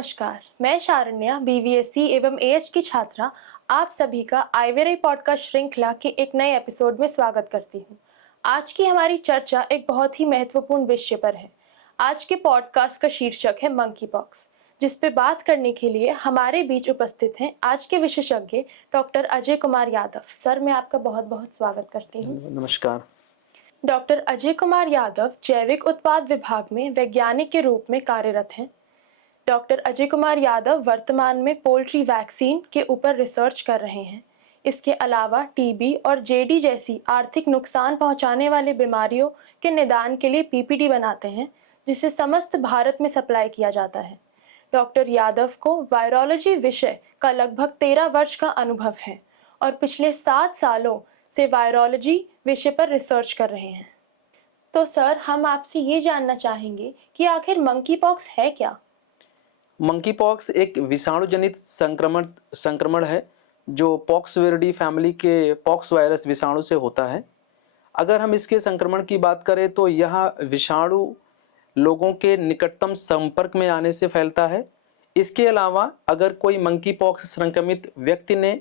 नमस्कार, मैं शारण्या बीवीएससी एवं एएच की छात्रा आप सभी का आइवेरी पॉडकास्ट श्रृंखला के एक नए एपिसोड में स्वागत करती हूँ। आज की हमारी चर्चा एक बहुत ही महत्वपूर्ण विषय पर है। आज के पॉडकास्ट का शीर्षक है मंकी पॉक्स, जिस पे बात करने के लिए हमारे बीच उपस्थित हैं आज के विशेषज्ञ डॉक्टर अजय कुमार यादव। सर, मैं आपका बहुत बहुत स्वागत करती हूँ। नमस्कार। डॉक्टर अजय कुमार यादव जैविक उत्पाद विभाग में वैज्ञानिक के रूप में कार्यरत हैं। डॉक्टर अजय कुमार यादव वर्तमान में पोल्ट्री वैक्सीन के ऊपर रिसर्च कर रहे हैं। इसके अलावा टीबी और जेडी जैसी आर्थिक नुकसान पहुंचाने वाली बीमारियों के निदान के लिए पीपीडी बनाते हैं, जिसे समस्त भारत में सप्लाई किया जाता है। डॉक्टर यादव को वायरोलॉजी विषय का लगभग 13 वर्ष का अनुभव है और पिछले 7 सालों से वायरोलॉजी विषय पर रिसर्च कर रहे हैं। तो सर, हम आपसे ये जानना चाहेंगे कि आखिर मंकी पॉक्स है क्या? मंकी पॉक्स एक विषाणु जनित संक्रमण है जो पॉक्सविरिडी फैमिली के पॉक्स वायरस विषाणु से होता है। अगर हम इसके संक्रमण की बात करें तो यह विषाणु लोगों के निकटतम संपर्क में आने से फैलता है। इसके अलावा अगर कोई मंकी पॉक्स संक्रमित व्यक्ति ने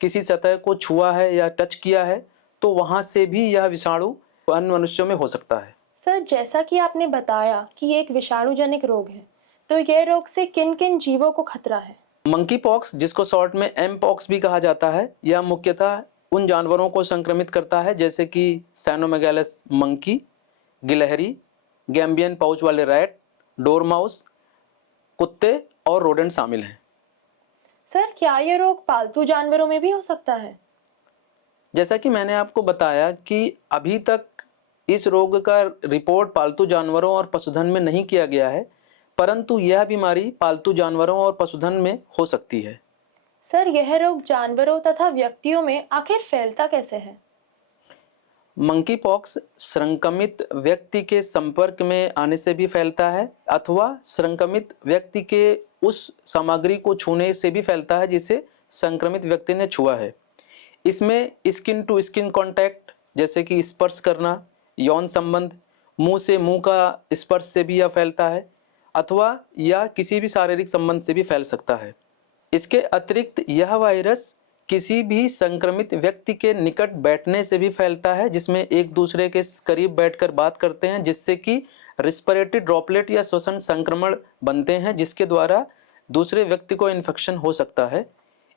किसी सतह को छुआ है या टच किया है तो वहां से भी यह विषाणु अन्य मनुष्यों में हो सकता है। सर, जैसा कि आपने बताया कि ये एक विषाणुजनित रोग है, तो यह रोग से किन किन जीवों को खतरा है? मंकी पॉक्स, जिसको शॉर्ट में एम पॉक्स भी कहा जाता है, यह मुख्यतः उन जानवरों को संक्रमित करता है जैसे कि साइनोमेगालस मंकी, गिलहरी, गैम्बियन पाउच वाले रैट, डोरमाउस, कुत्ते और रोडेंट शामिल हैं। सर, क्या ये रोग पालतू जानवरों में भी हो सकता है? जैसा कि मैंने आपको बताया कि अभी तक इस रोग का रिपोर्ट पालतू जानवरों और पशुधन में नहीं किया गया है, परंतु यह बीमारी पालतू जानवरों और पशुधन में हो सकती है। सर, यह रोग जानवरों तथा व्यक्तियों में आखिर फैलता कैसे है? मंकी पॉक्स संक्रमित व्यक्ति के संपर्क में आने से भी फैलता है अथवा संक्रमित व्यक्ति के उस सामग्री को छूने से भी फैलता है जिसे संक्रमित व्यक्ति ने छुआ है। इसमें स्किन टू स्किन कांटेक्ट जैसे कि स्पर्श करना, यौन संबंध, मुंह से मुंह का स्पर्श से भी यह फैलता है अथवा यह किसी भी शारीरिक संबंध से भी फैल सकता है। इसके अतिरिक्त यह वायरस किसी भी संक्रमित व्यक्ति के निकट बैठने से भी फैलता है, जिसमें एक दूसरे के करीब बैठकर बात करते हैं, जिससे कि रिस्पिरेटरी ड्रॉपलेट या श्वसन संक्रमण बनते हैं, जिसके द्वारा दूसरे व्यक्ति को इन्फेक्शन हो सकता है।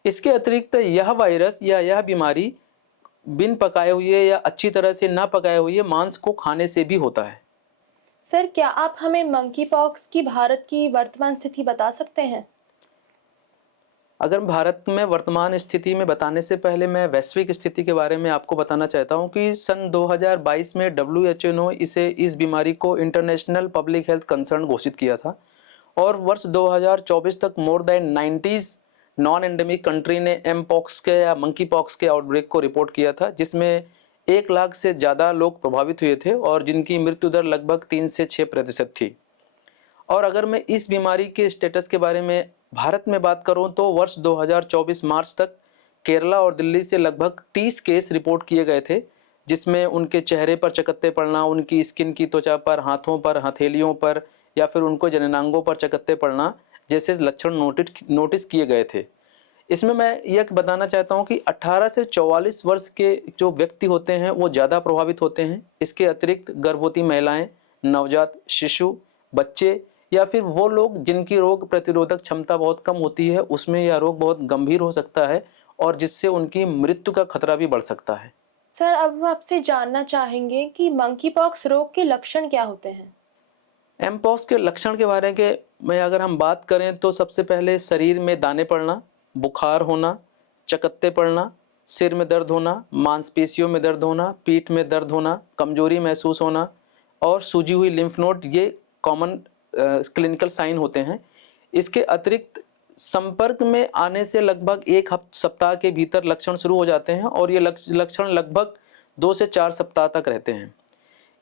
इसके अतिरिक्त यह वायरस या यह बीमारी बिन पकाए हुए या अच्छी तरह से ना पकाए हुए मांस को खाने से भी होता है। सर, क्या आप हमें मंकी पॉक्स की भारत की वर्तमान स्थिति बता सकते हैं? अगर भारत में वर्तमान स्थिति में बताने से पहले मैं वैश्विक स्थिति के बारे में आपको बताना चाहता हूं कि सन 2022 में WHO ने इस बीमारी को इंटरनेशनल पब्लिक हेल्थ कंसर्न घोषित किया था और वर्ष 2024 तक more than 90 non endemic country ने एम पॉक्स के या मंकी पॉक्स के आउटब्रेक को रिपोर्ट किया था, जिसमें 1 लाख से ज़्यादा लोग प्रभावित हुए थे और जिनकी मृत्यु दर लगभग 3 से 6% थी। और अगर मैं इस बीमारी के स्टेटस के बारे में भारत में बात करूं तो वर्ष 2024 मार्च तक केरला और दिल्ली से लगभग 30 केस रिपोर्ट किए गए थे, जिसमें उनके चेहरे पर चकत्ते पड़ना, उनकी स्किन की त्वचा पर, हाथों पर, हथेलियों पर या फिर उनको जननांगों पर चकत्ते पड़ना जैसे लक्षण नोटिस किए गए थे। इसमें मैं यह बताना चाहता हूं कि 18 से 44 वर्ष के जो व्यक्ति होते हैं वो ज़्यादा प्रभावित होते हैं। इसके अतिरिक्त गर्भवती महिलाएं, नवजात शिशु, बच्चे या फिर वो लोग जिनकी रोग प्रतिरोधक क्षमता बहुत कम होती है, उसमें यह रोग बहुत गंभीर हो सकता है और जिससे उनकी मृत्यु का खतरा भी बढ़ सकता है। सर, अब हम आपसे जानना चाहेंगे कि मंकी पॉक्स रोग के लक्षण क्या होते हैं? एमपॉक्स के लक्षण के बारे में अगर हम बात करें तो सबसे पहले शरीर में दाने पड़ना, बुखार होना, चकत्ते पड़ना, सिर में दर्द होना, मांसपेशियों में दर्द होना, पीठ में दर्द होना, कमजोरी महसूस होना और सूजी हुई लिम्फ नोड, ये कॉमन क्लिनिकल साइन होते हैं। इसके अतिरिक्त संपर्क में आने से लगभग 1 सप्ताह के भीतर लक्षण शुरू हो जाते हैं और ये लक्षण लगभग 2 से 4 सप्ताह तक रहते हैं।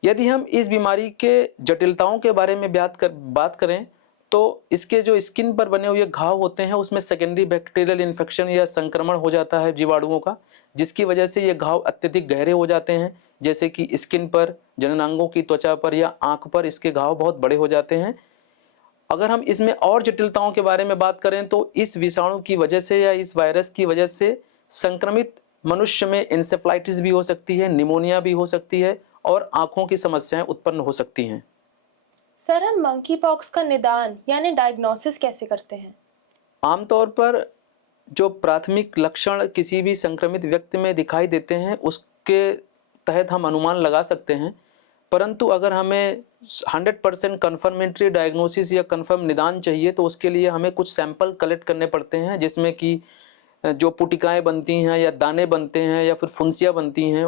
यदि हम इस बीमारी के जटिलताओं के बारे में बात करें तो इसके जो स्किन पर बने हुए घाव होते हैं उसमें सेकेंडरी बैक्टीरियल इन्फेक्शन या संक्रमण हो जाता है जीवाणुओं का, जिसकी वजह से ये घाव अत्यधिक गहरे हो जाते हैं, जैसे कि स्किन पर, जननांगों की त्वचा पर या आंख पर इसके घाव बहुत बड़े हो जाते हैं। अगर हम इसमें और जटिलताओं के बारे में बात करें तो इस विषाणु की वजह से या इस वायरस की वजह से संक्रमित मनुष्य में इंसेफ्लाइटिस भी हो सकती है, निमोनिया भी हो सकती है और आंखों की समस्याएं उत्पन्न हो सकती हैं। सर, हम मंकी पॉक्स का निदान यानी डायग्नोसिस कैसे करते हैं? आमतौर पर जो प्राथमिक लक्षण किसी भी संक्रमित व्यक्ति में दिखाई देते हैं उसके तहत हम अनुमान लगा सकते हैं, परंतु अगर हमें 100% कन्फर्मेटरी डायग्नोसिस या कन्फर्म निदान चाहिए तो उसके लिए हमें कुछ सैंपल कलेक्ट करने पड़ते हैं, जिसमें कि जो पुटिकाएँ बनती हैं या दाने बनते हैं या फिर फुंसियाँ बनती हैं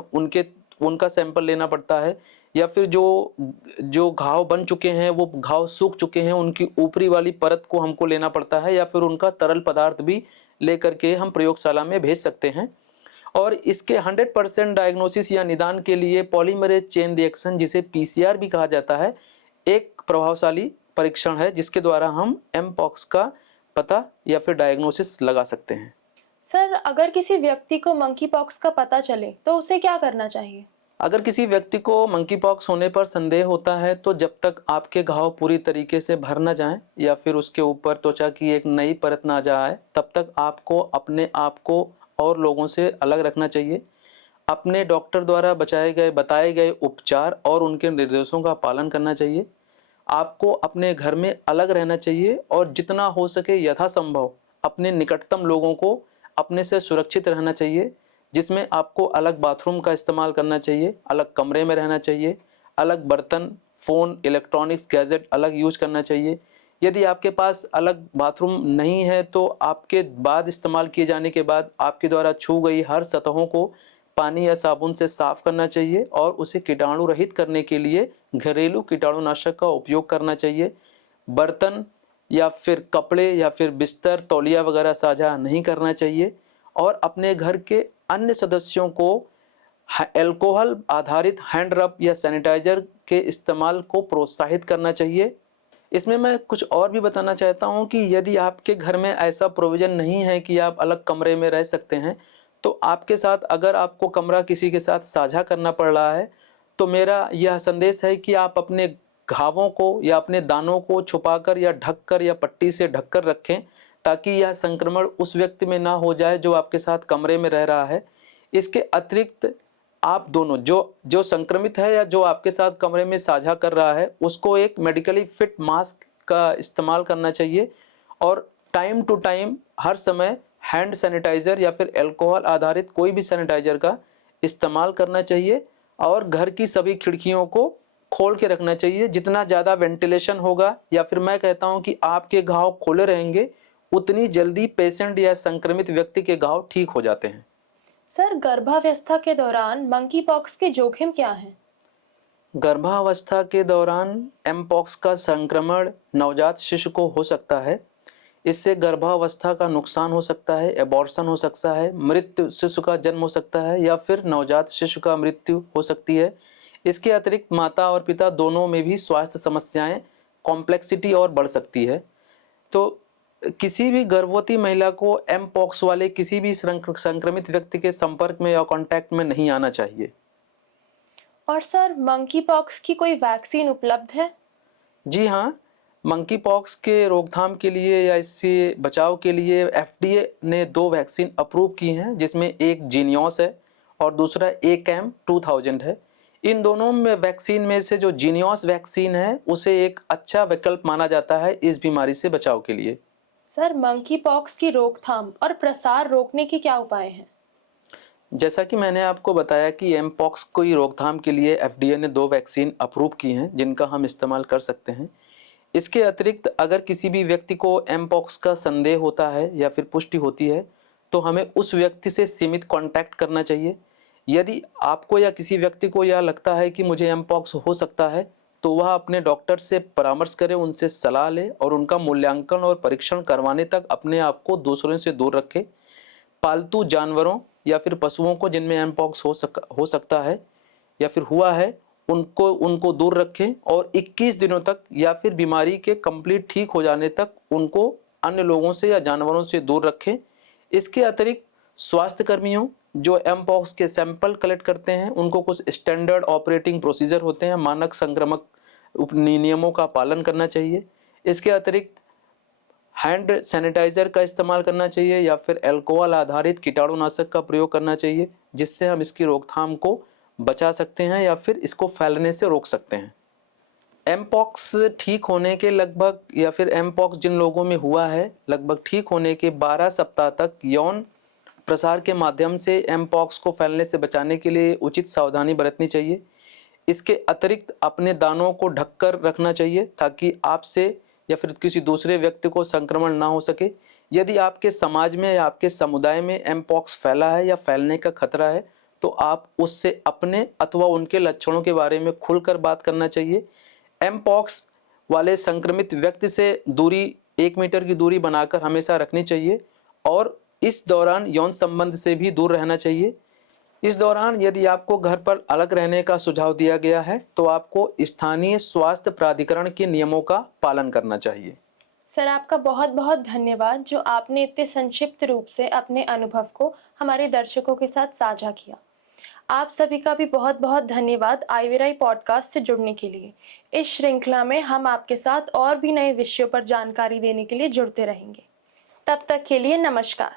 उनका सैंपल लेना पड़ता है, या फिर जो जो घाव बन चुके हैं वो घाव सूख चुके हैं उनकी ऊपरी वाली परत को हमको लेना पड़ता है, या फिर उनका तरल पदार्थ भी लेकर के हम प्रयोगशाला में भेज सकते हैं। और इसके 100% डायग्नोसिस या निदान के लिए पॉलीमरेज चेन रिएक्शन, जिसे पीसीआर भी कहा जाता है, एक प्रभावशाली परीक्षण है जिसके द्वारा हम एमपॉक्स का पता या फिर डायग्नोसिस लगा सकते हैं। सर, अगर किसी व्यक्ति को मंकी पॉक्स का पता चले तो उसे क्या करना चाहिए? अगर किसी व्यक्ति को मंकी पॉक्स होने पर संदेह होता है तो जब तक आपके घाव पूरी तरीके से भर न जाएं या फिर उसके ऊपर त्वचा की एक नई परत ना जाए, तब तक आपको अपने आप को और लोगों से अलग रखना चाहिए। अपने डॉक्टर द्वारा बताए गए उपचार और उनके निर्देशों का पालन करना चाहिए। आपको अपने घर में अलग रहना चाहिए और जितना हो सके यथासंभव अपने निकटतम लोगों को अपने से सुरक्षित रहना चाहिए, जिसमें आपको अलग बाथरूम का इस्तेमाल करना चाहिए, अलग कमरे में रहना चाहिए, अलग बर्तन, फ़ोन, इलेक्ट्रॉनिक्स गैजेट अलग यूज़ करना चाहिए। यदि आपके पास अलग बाथरूम नहीं है तो आपके बाद इस्तेमाल किए जाने के बाद आपके द्वारा छू गई हर सतहों को पानी या साबुन से साफ करना चाहिए और उसे कीटाणु रहित करने के लिए घरेलू कीटाणुनाशक का उपयोग करना चाहिए। बर्तन या फिर कपड़े या फिर बिस्तर, तौलिया वगैरह साझा नहीं करना चाहिए और अपने घर के अन्य सदस्यों को अल्कोहल आधारित हैंड रब या सैनिटाइजर के इस्तेमाल को प्रोत्साहित करना चाहिए। इसमें मैं कुछ और भी बताना चाहता हूँ कि यदि आपके घर में ऐसा प्रोविज़न नहीं है कि आप अलग कमरे में रह सकते हैं, तो आपके साथ अगर आपको कमरा किसी के साथ साझा करना पड़ रहा है, तो मेरा यह संदेश है कि आप अपने घावों को या अपने दानों को छुपाकर या ढककर या पट्टी से ढककर रखें, ताकि यह संक्रमण उस व्यक्ति में ना हो जाए जो आपके साथ कमरे में रह रहा है। इसके अतिरिक्त आप दोनों जो संक्रमित है या जो आपके साथ कमरे में साझा कर रहा है, उसको एक मेडिकली फिट मास्क का इस्तेमाल करना चाहिए और टाइम टू टाइम हर समय हैंड सैनिटाइज़र या फिर अल्कोहल आधारित कोई भी सैनिटाइज़र का इस्तेमाल करना चाहिए और घर की सभी खिड़कियों को खोल के रखना चाहिए। जितना ज़्यादा वेंटिलेशन होगा या फिर मैं कहता हूँ कि आपके घाव खुले रहेंगे, उतनी जल्दी पेशेंट या संक्रमित व्यक्ति के घाव ठीक हो जाते हैं। सर, गर्भावस्था के दौरान मंकी पॉक्स के जोखिम क्या हैं? गर्भावस्था के दौरान एमपॉक्स का संक्रमण नवजात शिशु को हो सकता है। इससे गर्भावस्था का नुकसान हो सकता है, एबॉर्शन हो सकता है, मृत्यु, शिशु का जन्म हो सकता है या फिर नवजात शिशु का मृत्यु हो सकती है। इसके अतिरिक्त माता और पिता दोनों में भी स्वास्थ्य समस्याएं, कॉम्प्लेक्सिटी और बढ़ सकती है। तो किसी भी गर्भवती महिला को एमपॉक्स वाले किसी भी संक्रमित व्यक्ति के संपर्क में या कांटेक्ट में नहीं आना चाहिए। और सर, मंकी पॉक्स की कोई वैक्सीन उपलब्ध है? जी हाँ, मंकी पॉक्स के रोकथाम के लिए या इससे बचाव के लिए एफडीए ने 2 वैक्सीन अप्रूव की हैं, जिसमें एक जीनियॉस है और दूसरा एकैम 2000 है। इन दोनों में वैक्सीन में से जो जीनियॉस वैक्सीन है उसे एक अच्छा विकल्प माना जाता है इस बीमारी से बचाव के लिए। सर, मंकी पॉक्स की रोकथाम और प्रसार रोकने के क्या उपाय हैं? जैसा कि मैंने आपको बताया कि एमपॉक्स की रोकथाम के लिए एफडीए ने 2 वैक्सीन अप्रूव की हैं जिनका हम इस्तेमाल कर सकते हैं। इसके अतिरिक्त अगर किसी भी व्यक्ति को एमपॉक्स का संदेह होता है या फिर पुष्टि होती है तो हमें उस व्यक्ति से सीमित कांटेक्ट करना चाहिए। यदि आपको या किसी व्यक्ति को यह लगता है कि मुझे एमपॉक्स हो सकता है तो वह अपने डॉक्टर से परामर्श करे, उनसे सलाह ले और उनका मूल्यांकन और परीक्षण करवाने तक अपने आप को दूसरों से दूर रखे। पालतू जानवरों या फिर पशुओं को जिनमें एमपॉक्स हो सकता है या फिर हुआ है उनको दूर रखें और 21 दिनों तक या फिर बीमारी के कंप्लीट ठीक हो जाने तक उनको अन्य लोगों से या जानवरों से दूर रखें। इसके अतिरिक्त स्वास्थ्य कर्मियों जो एमपॉक्स के सैंपल कलेक्ट करते हैं उनको कुछ स्टैंडर्ड ऑपरेटिंग प्रोसीजर होते हैं, मानक संक्रामक नियमों का पालन करना चाहिए। इसके अतिरिक्त हैंड सैनिटाइज़र का इस्तेमाल करना चाहिए या फिर अल्कोहल आधारित कीटाणुनाशक का प्रयोग करना चाहिए, जिससे हम इसकी रोकथाम को बचा सकते हैं या फिर इसको फैलने से रोक सकते हैं। एमपॉक्स ठीक होने के लगभग या फिर एमपॉक्स जिन लोगों में हुआ है, लगभग ठीक होने के 12 सप्ताह तक यौन प्रसार के माध्यम से एमपॉक्स को फैलने से बचाने के लिए उचित सावधानी बरतनी चाहिए। इसके अतिरिक्त अपने दानों को ढककर रखना चाहिए ताकि आपसे या फिर किसी दूसरे व्यक्ति को संक्रमण ना हो सके। यदि आपके समाज में या आपके समुदाय में एमपॉक्स फैला है या फैलने का खतरा है, तो आप उससे अपने अथवा उनके लक्षणों के बारे में खुलकर बात करना चाहिए। एमपॉक्स वाले संक्रमित व्यक्ति से दूरी 1 मीटर की दूरी बनाकर हमेशा रखनी चाहिए और इस दौरान यौन संबंध से भी दूर रहना चाहिए। इस दौरान यदि आपको घर पर अलग रहने का सुझाव दिया गया है, तो आपको स्थानीय स्वास्थ्य प्राधिकरण के नियमों का पालन करना चाहिए। सर, आपका बहुत बहुत धन्यवाद जो आपने इतने संक्षिप्त रूप से अपने अनुभव को हमारे दर्शकों के साथ साझा किया। आप सभी का भी बहुत बहुत धन्यवाद आईवीआई पॉडकास्ट से जुड़ने के लिए। इस श्रृंखला में हम आपके साथ और भी नए विषयों पर जानकारी देने के लिए जुड़ते रहेंगे। तब तक के लिए नमस्कार।